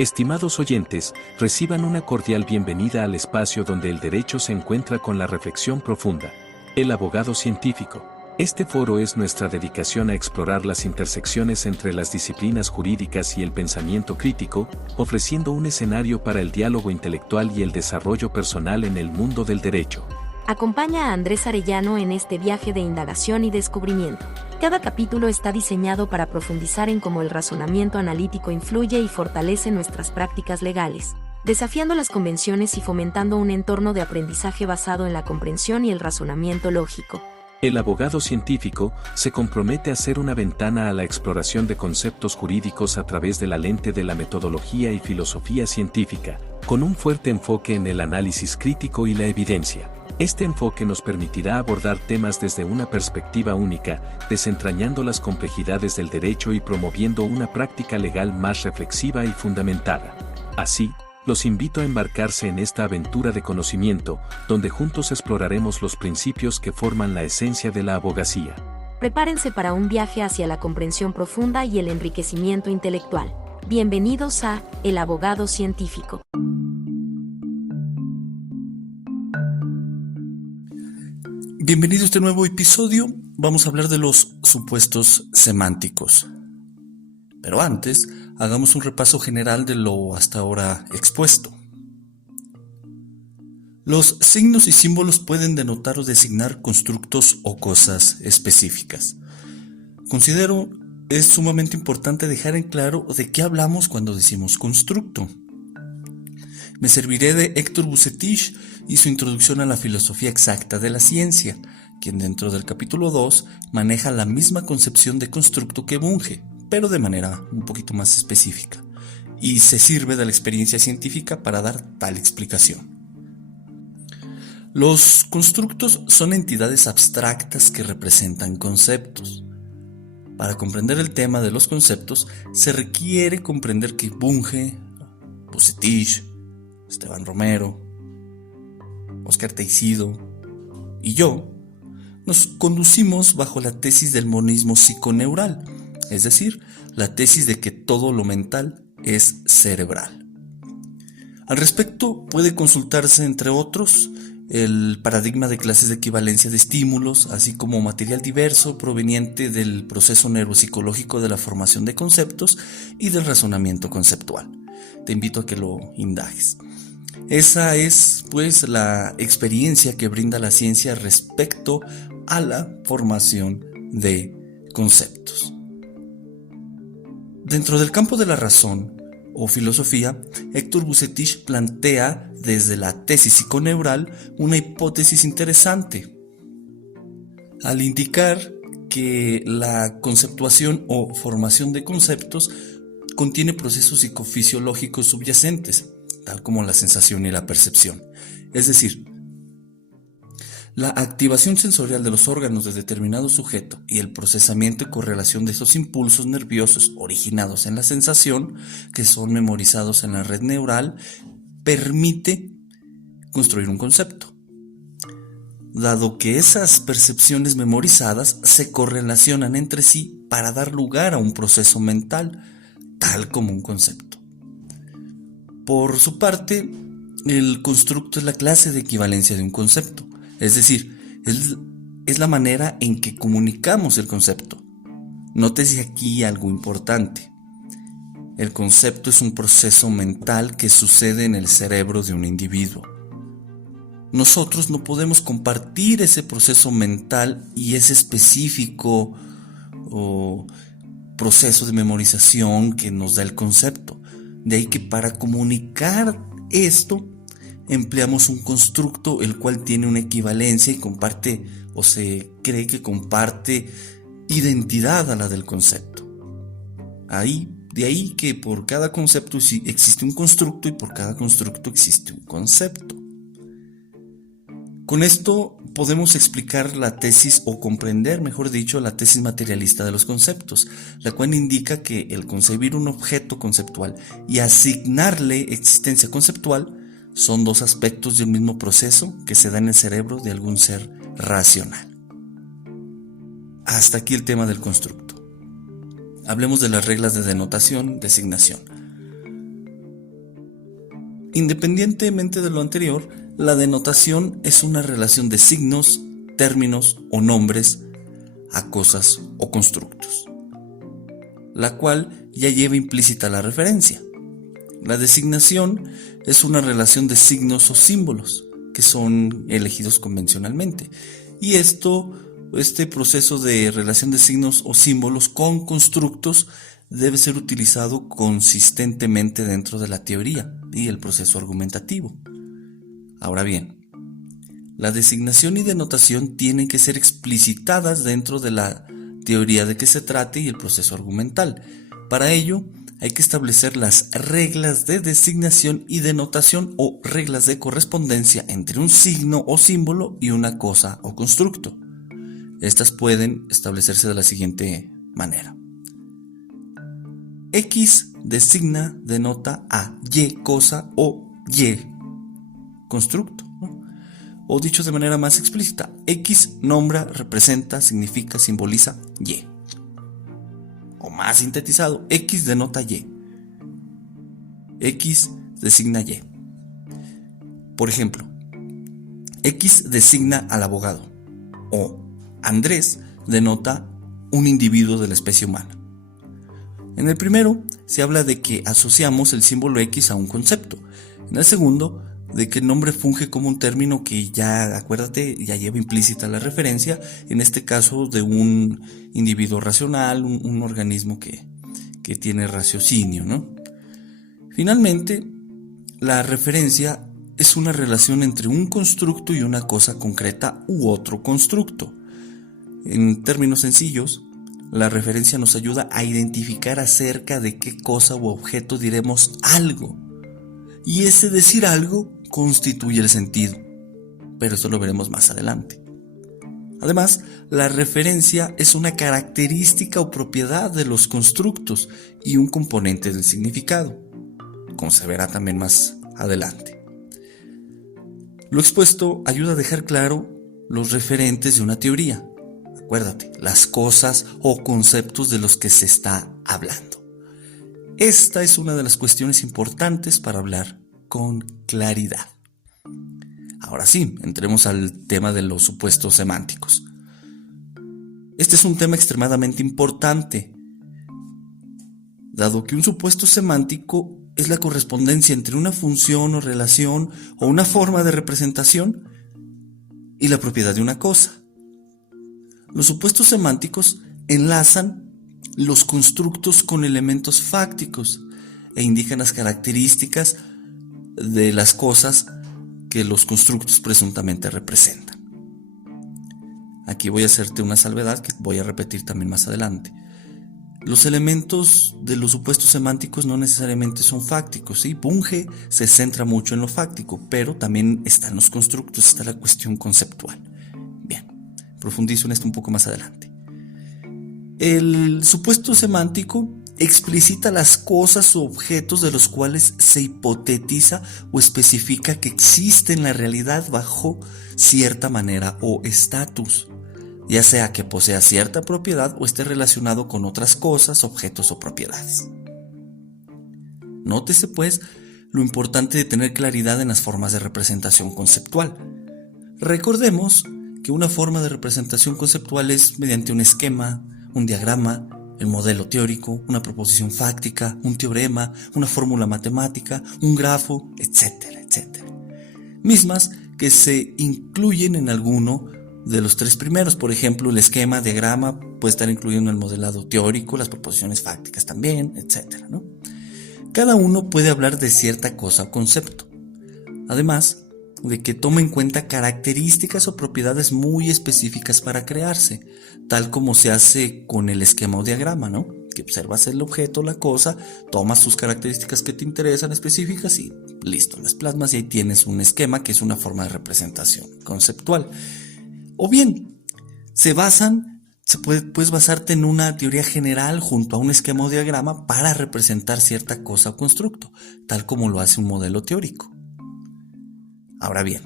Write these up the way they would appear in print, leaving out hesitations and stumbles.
Estimados oyentes, reciban una cordial bienvenida al espacio donde el derecho se encuentra con la reflexión profunda. El abogado científico. Este foro es nuestra dedicación a explorar las intersecciones entre las disciplinas jurídicas y el pensamiento crítico, ofreciendo un escenario para el diálogo intelectual y el desarrollo personal en el mundo del derecho. Acompaña a Andrés Arellano en este viaje de indagación y descubrimiento. Cada capítulo está diseñado para profundizar en cómo el razonamiento analítico influye y fortalece nuestras prácticas legales, desafiando las convenciones y fomentando un entorno de aprendizaje basado en la comprensión y el razonamiento lógico. El abogado científico se compromete a ser una ventana a la exploración de conceptos jurídicos a través de la lente de la metodología y filosofía científica, con un fuerte enfoque en el análisis crítico y la evidencia. Este enfoque nos permitirá abordar temas desde una perspectiva única, desentrañando las complejidades del derecho y promoviendo una práctica legal más reflexiva y fundamentada. Así, los invito a embarcarse en esta aventura de conocimiento, donde juntos exploraremos los principios que forman la esencia de la abogacía. Prepárense para un viaje hacia la comprensión profunda y el enriquecimiento intelectual. Bienvenidos a El Abogado Científico. Bienvenido a este nuevo episodio. Vamos a hablar de los supuestos semánticos. Pero antes, hagamos un repaso general de lo hasta ahora expuesto. Los signos y símbolos pueden denotar o designar constructos o cosas específicas. Considero es sumamente importante dejar en claro de qué hablamos cuando decimos constructo. Me serviré de Héctor Bucetich y su introducción a la filosofía exacta de la ciencia, quien dentro del capítulo 2 maneja la misma concepción de constructo que Bunge, pero de manera un poquito más específica, y se sirve de la experiencia científica para dar tal explicación. Los constructos son entidades abstractas que representan conceptos. Para comprender el tema de los conceptos, se requiere comprender que Bunge, Bucetich, Esteban Romero, Oscar Teixido y yo nos conducimos bajo la tesis del monismo psiconeural, es decir, la tesis de que todo lo mental es cerebral. Al respecto puede consultarse, entre otros, el paradigma de clases de equivalencia de estímulos, así como material diverso proveniente del proceso neuropsicológico de la formación de conceptos y del razonamiento conceptual. Te invito a que lo indagues. Esa es, pues, la experiencia que brinda la ciencia respecto a la formación de conceptos. Dentro del campo de la razón o filosofía, Héctor Bucetich plantea desde la tesis psiconeural una hipótesis interesante, al indicar que la conceptuación o formación de conceptos contiene procesos psicofisiológicos subyacentes, tal como la sensación y la percepción. Es decir, la activación sensorial de los órganos de determinado sujeto y el procesamiento y correlación de esos impulsos nerviosos originados en la sensación, que son memorizados en la red neural, permite construir un concepto. Dado que esas percepciones memorizadas se correlacionan entre sí para dar lugar a un proceso mental, tal como un concepto. Por su parte, el constructo es la clase de equivalencia de un concepto, es decir, es la manera en que comunicamos el concepto. Nótese aquí algo importante. El concepto es un proceso mental que sucede en el cerebro de un individuo. Nosotros no podemos compartir ese proceso mental y ese específico proceso de memorización que nos da el concepto. De ahí que para comunicar esto empleamos un constructo el cual tiene una equivalencia y comparte, o se cree que comparte, identidad a la del concepto. De ahí que por cada concepto existe un constructo y por cada constructo existe un concepto. Con esto podemos explicar la tesis, o comprender, mejor dicho, la tesis materialista de los conceptos, la cual indica que el concebir un objeto conceptual y asignarle existencia conceptual son dos aspectos de un mismo proceso que se da en el cerebro de algún ser racional. Hasta aquí el tema del constructo. Hablemos de las reglas de denotación, designación. Independientemente de lo anterior, la denotación es una relación de signos, términos o nombres a cosas o constructos, la cual ya lleva implícita la referencia. La designación es una relación de signos o símbolos que son elegidos convencionalmente, y este proceso de relación de signos o símbolos con constructos debe ser utilizado consistentemente dentro de la teoría y el proceso argumentativo. Ahora bien, la designación y denotación tienen que ser explicitadas dentro de la teoría de que se trate y el proceso argumental. Para ello, hay que establecer las reglas de designación y denotación o reglas de correspondencia entre un signo o símbolo y una cosa o constructo. Estas pueden establecerse de la siguiente manera. X designa, denota a Y cosa o Y constructo, ¿no? O dicho de manera más explícita, X nombra, representa, significa, simboliza Y. O más sintetizado, X denota Y. X designa Y. Por ejemplo, X designa al abogado, o Andrés denota un individuo de la especie humana. En el primero se habla de que asociamos el símbolo X a un concepto. En el segundo, de que el nombre funge como un término que ya, acuérdate, ya lleva implícita la referencia, en este caso de un individuo racional, un organismo que tiene raciocinio, ¿no? Finalmente, la referencia es una relación entre un constructo y una cosa concreta u otro constructo. En términos sencillos, la referencia nos ayuda a identificar acerca de qué cosa u objeto diremos algo. Y ese decir algo constituye el sentido, pero esto lo veremos más adelante. Además, la referencia es una característica o propiedad de los constructos y un componente del significado, como se verá también más adelante. Lo expuesto ayuda a dejar claro los referentes de una teoría. Acuérdate, las cosas o conceptos de los que se está hablando. Esta es una de las cuestiones importantes para hablar con claridad. Ahora sí, entremos al tema de los supuestos semánticos. Este es un tema extremadamente importante, dado que un supuesto semántico es la correspondencia entre una función o relación o una forma de representación y la propiedad de una cosa. Los supuestos semánticos enlazan los constructos con elementos fácticos e indican las características de las cosas que los constructos presuntamente representan. Aquí voy a hacerte una salvedad que voy a repetir también más adelante. Los elementos de los supuestos semánticos no necesariamente son fácticos, ¿sí? Bunge se centra mucho en lo fáctico, pero también están los constructos, está la cuestión conceptual. Bien, profundizo en esto un poco más adelante. El supuesto semántico explicita las cosas o objetos de los cuales se hipotetiza o especifica que existen en la realidad bajo cierta manera o estatus, ya sea que posea cierta propiedad o esté relacionado con otras cosas, objetos o propiedades. Nótese pues lo importante de tener claridad en las formas de representación conceptual. Recordemos que una forma de representación conceptual es mediante un esquema, un diagrama, el modelo teórico, una proposición fáctica, un teorema, una fórmula matemática, un grafo, etcétera, etcétera. Mismas que se incluyen en alguno de los tres primeros. Por ejemplo, el esquema, diagrama puede estar incluido en el modelado teórico, las proposiciones fácticas también, etcétera, ¿no? Cada uno puede hablar de cierta cosa o concepto. Además de que toma en cuenta características o propiedades muy específicas para crearse, tal como se hace con el esquema o diagrama, ¿no? Que observas el objeto, la cosa, tomas tus características que te interesan específicas y listo, las plasmas y ahí tienes un esquema que es una forma de representación conceptual. O bien, puedes basarte en una teoría general junto a un esquema o diagrama para representar cierta cosa o constructo, tal como lo hace un modelo teórico. Ahora bien,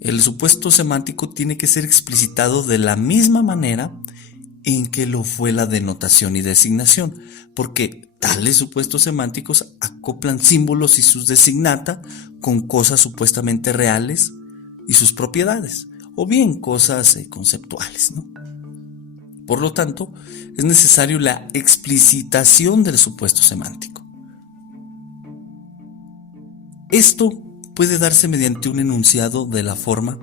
el supuesto semántico tiene que ser explicitado de la misma manera en que lo fue la denotación y designación, porque Tales supuestos semánticos acoplan símbolos y sus designata con cosas supuestamente reales y sus propiedades, o bien cosas conceptuales, ¿no? Por lo tanto, es necesario la explicitación del supuesto semántico. Esto puede darse mediante un enunciado de la forma: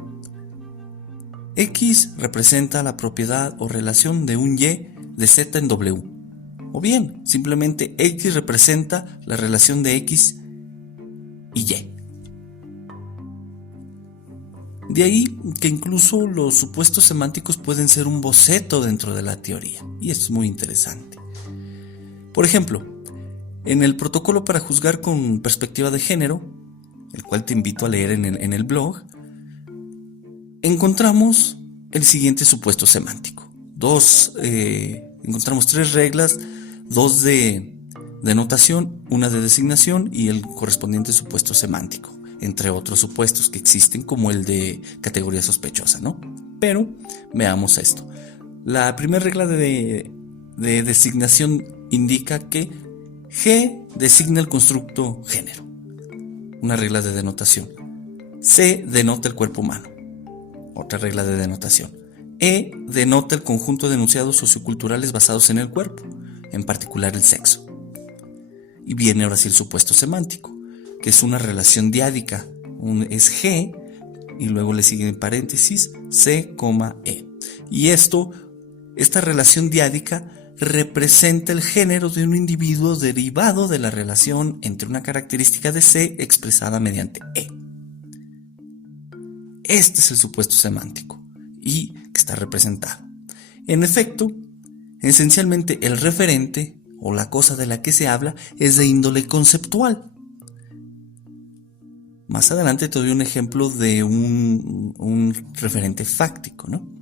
X representa la propiedad o relación de un Y de Z en W. O bien, simplemente X representa la relación de X y Y. De ahí que incluso los supuestos semánticos pueden ser un boceto dentro de la teoría, y esto es muy interesante. Por ejemplo, en el protocolo para juzgar con perspectiva de género, el cual te invito a leer en el blog, encontramos el siguiente supuesto semántico. Encontramos 3 reglas, 2 de denotación, 1 de designación y el correspondiente supuesto semántico, entre otros supuestos que existen, como el de categoría sospechosa, ¿no? Pero veamos esto. La primera regla de designación indica que G designa el constructo género. Una regla de denotación. C denota el cuerpo humano. Otra regla de denotación. E denota el conjunto de enunciados socioculturales basados en el cuerpo, en particular el sexo. Y viene ahora sí el supuesto semántico, que es una relación diádica. Es G y luego le sigue en paréntesis C, E. Y esta relación diádica representa el género de un individuo derivado de la relación entre una característica de C expresada mediante E. Este es el supuesto semántico y que está representado. En efecto, esencialmente el referente o la cosa de la que se habla es de índole conceptual. Más adelante te doy un ejemplo de un referente fáctico, ¿no?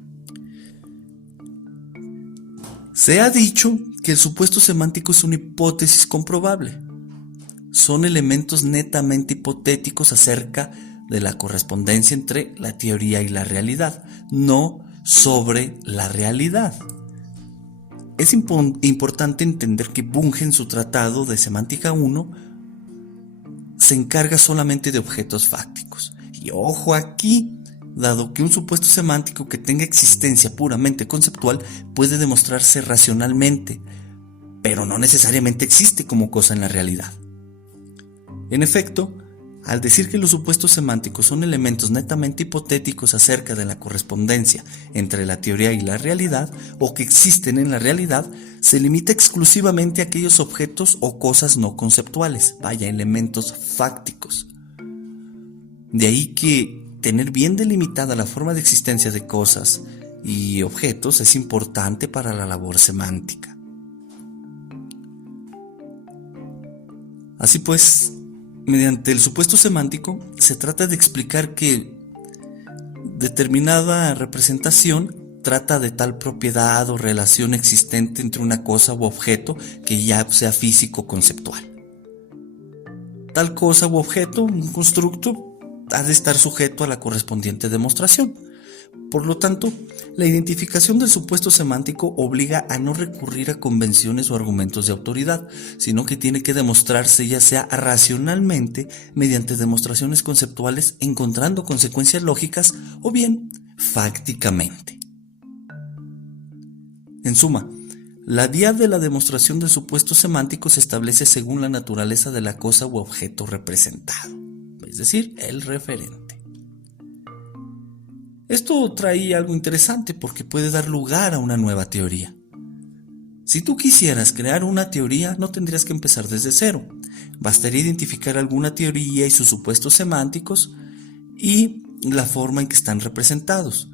Se ha dicho que el supuesto semántico es una hipótesis comprobable. Son elementos netamente hipotéticos acerca de la correspondencia entre la teoría y la realidad, no sobre la realidad. Es importante entender que Bunge, en su tratado de Semántica 1, se encarga solamente de objetos fácticos. Y ojo aquí, dado que un supuesto semántico que tenga existencia puramente conceptual puede demostrarse racionalmente, pero no necesariamente existe como cosa en la realidad. En efecto, al decir que los supuestos semánticos son elementos netamente hipotéticos acerca de la correspondencia entre la teoría y la realidad, o que existen en la realidad, se limita exclusivamente a aquellos objetos o cosas no conceptuales, elementos fácticos. De ahí que tener bien delimitada la forma de existencia de cosas y objetos es importante para la labor semántica. Así pues, mediante el supuesto semántico se trata de explicar que determinada representación trata de tal propiedad o relación existente entre una cosa u objeto que ya sea físico o conceptual. Tal cosa u objeto, un constructo, ha de estar sujeto a la correspondiente demostración. Por lo tanto, la identificación del supuesto semántico obliga a no recurrir a convenciones o argumentos de autoridad, sino que tiene que demostrarse ya sea racionalmente mediante demostraciones conceptuales encontrando consecuencias lógicas o bien fácticamente. En suma, la vía de la demostración del supuesto semántico se establece según la naturaleza de la cosa u objeto representado, es decir, el referente. Esto trae algo interesante porque puede dar lugar a una nueva teoría. Si tú quisieras crear una teoría, no tendrías que empezar desde cero. Bastaría identificar alguna teoría y sus supuestos semánticos y la forma en que están representados,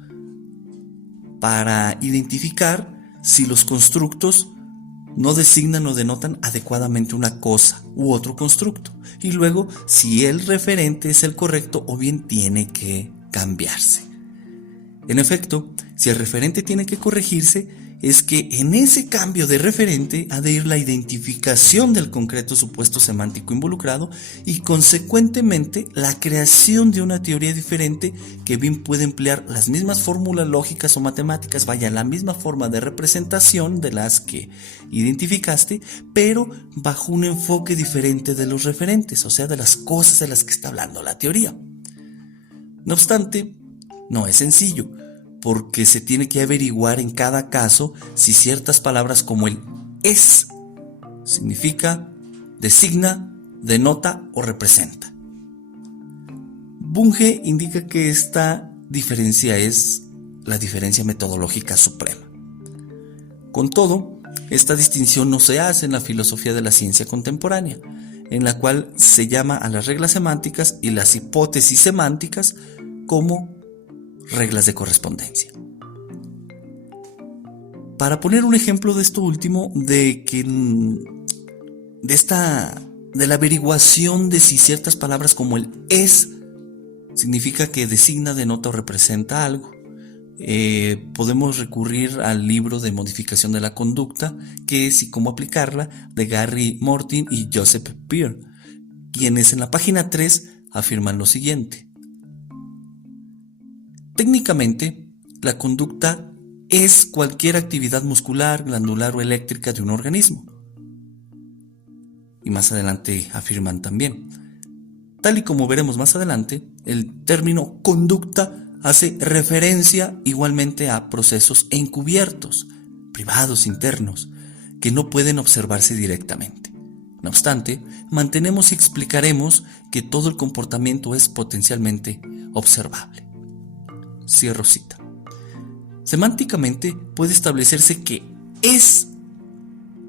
para identificar si los constructos no designan o denotan adecuadamente una cosa u otro constructo, y luego si el referente es el correcto o bien tiene que cambiarse. En efecto, si el referente tiene que corregirse, es que en ese cambio de referente ha de ir la identificación del concreto supuesto semántico involucrado y consecuentemente la creación de una teoría diferente que bien puede emplear las mismas fórmulas lógicas o matemáticas, vaya, la misma forma de representación de las que identificaste, pero bajo un enfoque diferente de los referentes, o sea, de las cosas de las que está hablando la teoría. No obstante, no es sencillo, porque se tiene que averiguar en cada caso si ciertas palabras como el es significa, designa, denota o representa. Bunge indica que esta diferencia es la diferencia metodológica suprema. Con todo, esta distinción no se hace en la filosofía de la ciencia contemporánea, en la cual se llama a las reglas semánticas y las hipótesis semánticas como reglas de correspondencia. Para poner un ejemplo de esto último, de la averiguación de si ciertas palabras como el es significa que designa, denota o representa algo, podemos recurrir al libro de modificación de la conducta, que es y cómo aplicarla, de Gary Mortin y Joseph Peer, quienes en la página 3 afirman lo siguiente: técnicamente, la conducta es cualquier actividad muscular, glandular o eléctrica de un organismo. Y más adelante afirman también: tal y como veremos más adelante, el término conducta hace referencia igualmente a procesos encubiertos, privados, internos, que no pueden observarse directamente. No obstante, mantenemos y explicaremos que todo el comportamiento es potencialmente observable. Cierro cita. Semánticamente puede establecerse que es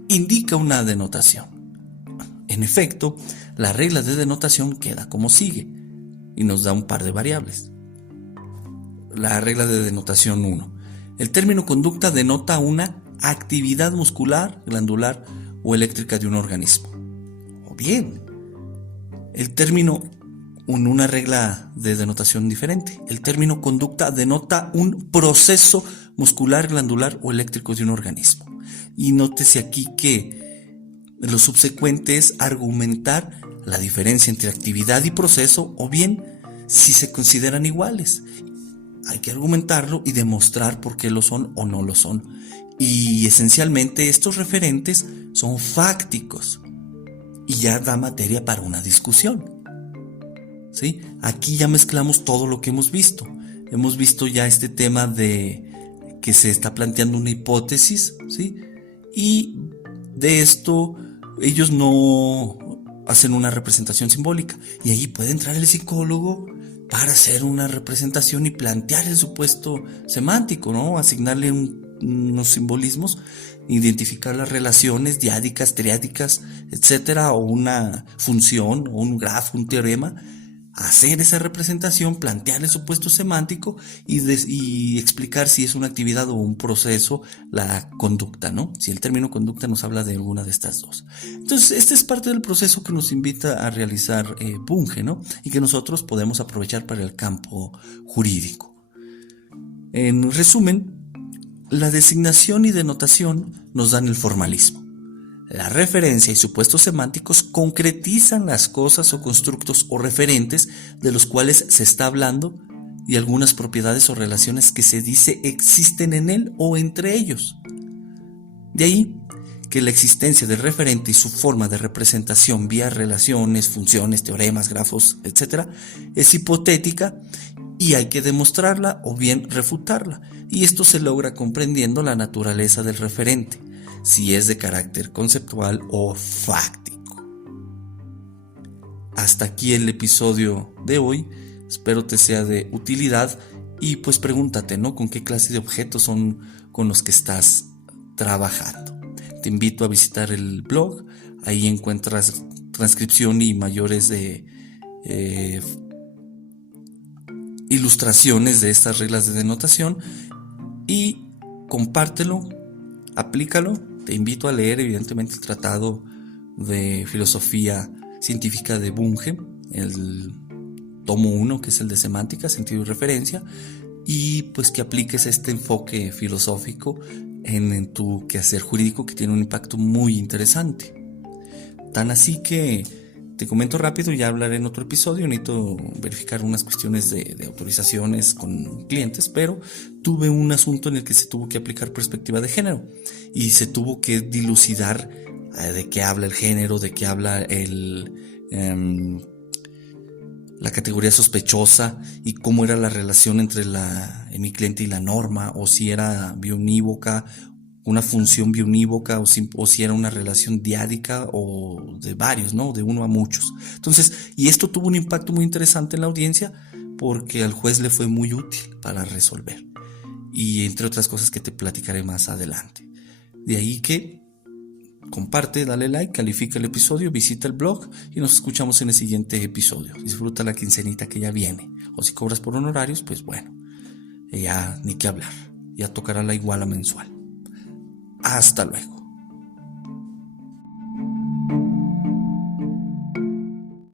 indica una denotación. En efecto, la regla de denotación queda como sigue y nos da un par de variables. La regla de denotación 1. El término conducta denota una actividad muscular, glandular o eléctrica de un organismo. O bien, el término una regla de denotación diferente. El término conducta denota un proceso muscular, glandular o eléctrico de un organismo. Y nótese aquí que lo subsecuente es argumentar la diferencia entre actividad y proceso, o bien si se consideran iguales. Hay que argumentarlo y demostrar por qué lo son o no lo son. Y esencialmente estos referentes son fácticos y ya da materia para una discusión. ¿Sí? Aquí ya mezclamos todo lo que hemos visto. Hemos visto ya este tema de que se está planteando una hipótesis, ¿sí? Y de esto ellos no hacen una representación simbólica. Y ahí puede entrar el psicólogo para hacer una representación y plantear el supuesto semántico, ¿no? Asignarle unos simbolismos, identificar las relaciones diádicas, triádicas, etcétera, o una función, o un grafo, un teorema, hacer esa representación, plantear el supuesto semántico y explicar si es una actividad o un proceso la conducta, ¿no? Si el término conducta nos habla de alguna de estas dos. Entonces, este es parte del proceso que nos invita a realizar Bunge, ¿no? Y que nosotros podemos aprovechar para el campo jurídico. En resumen, la designación y denotación nos dan el formalismo. La referencia y supuestos semánticos concretizan las cosas o constructos o referentes de los cuales se está hablando y algunas propiedades o relaciones que se dice existen en él o entre ellos. De ahí que la existencia del referente y su forma de representación vía relaciones, funciones, teoremas, grafos, etc. es hipotética y hay que demostrarla o bien refutarla, y esto se logra comprendiendo la naturaleza del referente, si es de carácter conceptual o fáctico. Hasta aquí el episodio de hoy, espero te sea de utilidad y pues pregúntate, ¿no? ¿Con qué clase de objetos son con los que estás trabajando? Te invito a visitar el blog, ahí encuentras transcripción y mayores ilustraciones de estas reglas de denotación, y compártelo, aplícalo. Te invito a leer evidentemente el tratado de filosofía científica de Bunge, el tomo 1, que es el de semántica, sentido y referencia, y pues que apliques este enfoque filosófico en tu quehacer jurídico, que tiene un impacto muy interesante. Tan así que te comento rápido, ya hablaré en otro episodio. Necesito verificar unas cuestiones de autorizaciones con clientes, pero tuve un asunto en el que se tuvo que aplicar perspectiva de género y se tuvo que dilucidar de qué habla el género, de qué habla la categoría sospechosa y cómo era la relación entre mi cliente y la norma, o si era biunívoca, una función biunívoca, o si era una relación diádica o de varios, ¿no? De uno a muchos. Entonces, y esto tuvo un impacto muy interesante en la audiencia porque al juez le fue muy útil para resolver. Y entre otras cosas que te platicaré más adelante. De ahí que comparte, dale like, califica el episodio, visita el blog y nos escuchamos en el siguiente episodio. Disfruta la quincenita que ya viene. O si cobras por honorarios, pues bueno, ya ni qué hablar. Ya tocará la iguala mensual. Hasta luego.